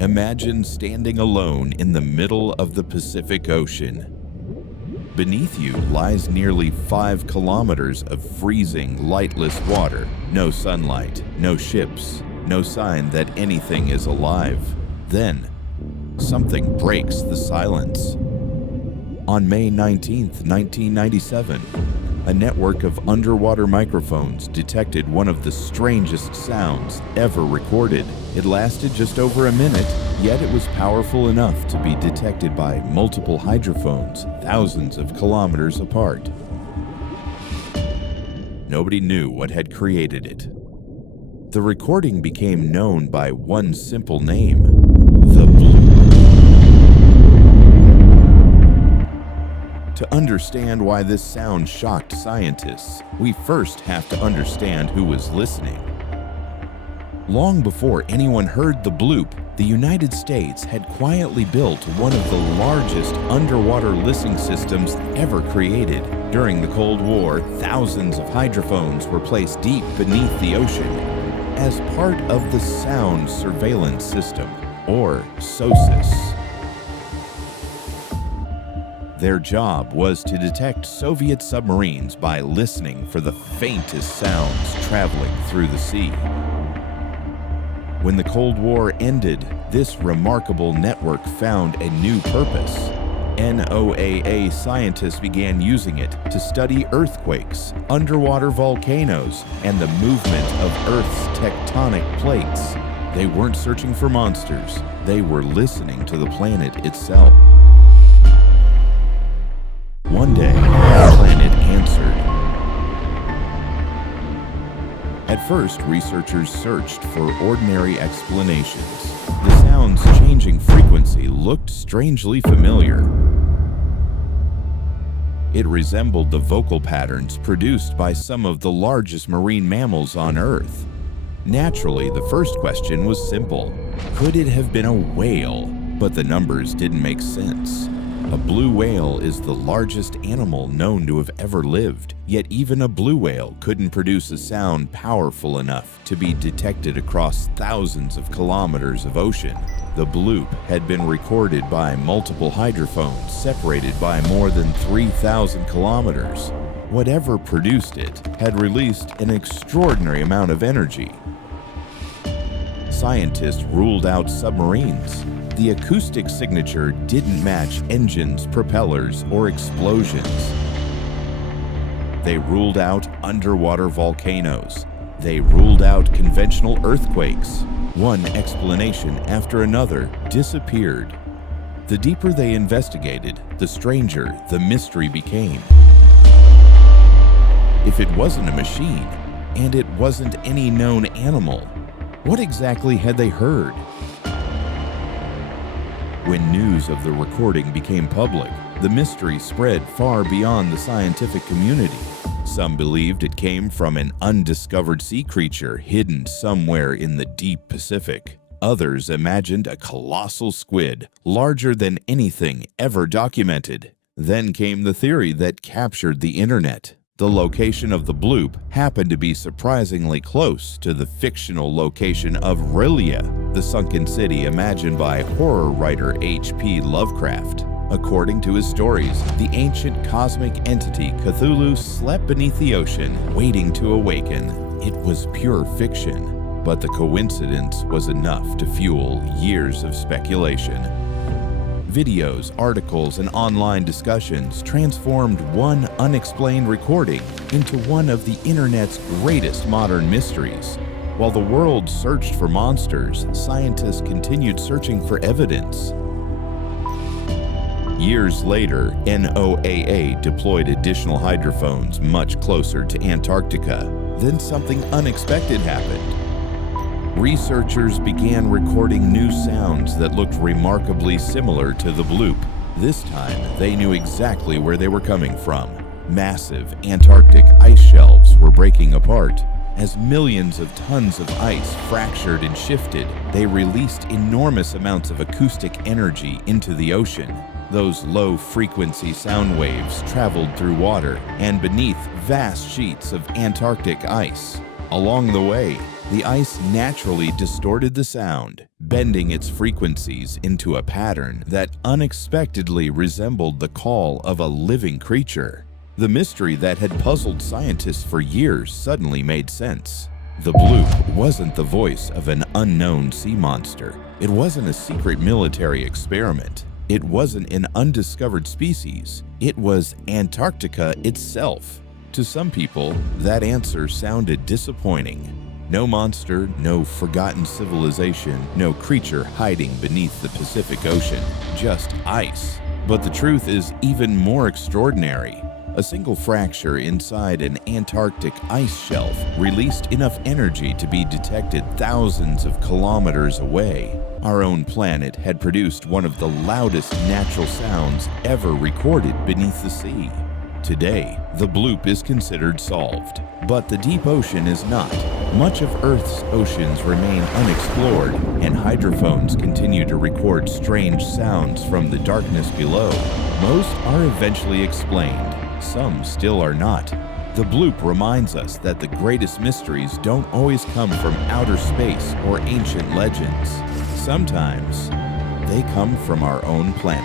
Imagine standing alone in the middle of the Pacific Ocean. Beneath you lies nearly 5 kilometers of freezing, lightless water. No sunlight, no ships, no sign that anything is alive. Then, something breaks the silence. On May 19, 1997, a network of underwater microphones detected one of the strangest sounds ever recorded. It lasted just over a minute, yet it was powerful enough to be detected by multiple hydrophones thousands of kilometers apart. Nobody knew what had created it. The recording became known by one simple name: the Bloop. To understand why this sound shocked scientists, we first have to understand who was listening. Long before anyone heard the Bloop, the United States had quietly built one of the largest underwater listening systems ever created. During the Cold War, thousands of hydrophones were placed deep beneath the ocean as part of the Sound Surveillance System, or SOSUS. Their job was to detect Soviet submarines by listening for the faintest sounds traveling through the sea. When the Cold War ended, this remarkable network found a new purpose. NOAA scientists began using it to study earthquakes, underwater volcanoes, and the movement of Earth's tectonic plates. They weren't searching for monsters, they were listening to the planet itself. One day, the planet answered. At first, researchers searched for ordinary explanations. The sound's changing frequency looked strangely familiar. It resembled the vocal patterns produced by some of the largest marine mammals on Earth. Naturally, the first question was simple. Could it have been a whale? But the numbers didn't make sense. A blue whale is the largest animal known to have ever lived, yet even a blue whale couldn't produce a sound powerful enough to be detected across thousands of kilometers of ocean. The Bloop had been recorded by multiple hydrophones separated by more than 3,000 kilometers. Whatever produced it had released an extraordinary amount of energy. Scientists ruled out submarines. The acoustic signature didn't match engines, propellers, or explosions. They ruled out underwater volcanoes. They ruled out conventional earthquakes. One explanation after another disappeared. The deeper they investigated, the stranger the mystery became. If it wasn't a machine, and it wasn't any known animal, what exactly had they heard? When news of the recording became public, the mystery spread far beyond the scientific community. Some believed it came from an undiscovered sea creature hidden somewhere in the deep Pacific. Others imagined a colossal squid, larger than anything ever documented. Then came the theory that captured the internet. The location of the Bloop happened to be surprisingly close to the fictional location of R'lyeh, the sunken city imagined by horror writer H.P. Lovecraft. According to his stories, the ancient cosmic entity Cthulhu slept beneath the ocean, waiting to awaken. It was pure fiction, but the coincidence was enough to fuel years of speculation. Videos, articles, and online discussions transformed one unexplained recording into one of the internet's greatest modern mysteries. While the world searched for monsters, scientists continued searching for evidence. Years later, NOAA deployed additional hydrophones much closer to Antarctica. Then something unexpected happened. Researchers began recording new sounds that looked remarkably similar to the Bloop. This time, they knew exactly where they were coming from. Massive Antarctic ice shelves were breaking apart. As millions of tons of ice fractured and shifted, they released enormous amounts of acoustic energy into the ocean. Those low-frequency sound waves traveled through water and beneath vast sheets of Antarctic ice. Along the way, The ice naturally distorted the sound, bending its frequencies into a pattern that unexpectedly resembled the call of a living creature. The mystery that had puzzled scientists for years suddenly made sense. The bloop wasn't the voice of an unknown sea monster. It wasn't a secret military experiment. It wasn't an undiscovered species. It was Antarctica itself. To some people, that answer sounded disappointing. No monster, no forgotten civilization, no creature hiding beneath the Pacific Ocean, just ice. But the truth is even more extraordinary. A single fracture inside an Antarctic ice shelf released enough energy to be detected thousands of kilometers away. Our own planet had produced one of the loudest natural sounds ever recorded beneath the sea. Today, the bloop is considered solved, but the deep ocean is not. Much of Earth's oceans remain unexplored, and hydrophones continue to record strange sounds from the darkness below. Most are eventually explained. Some still are not. The bloop reminds us that the greatest mysteries don't always come from outer space or ancient legends. Sometimes, they come from our own planet.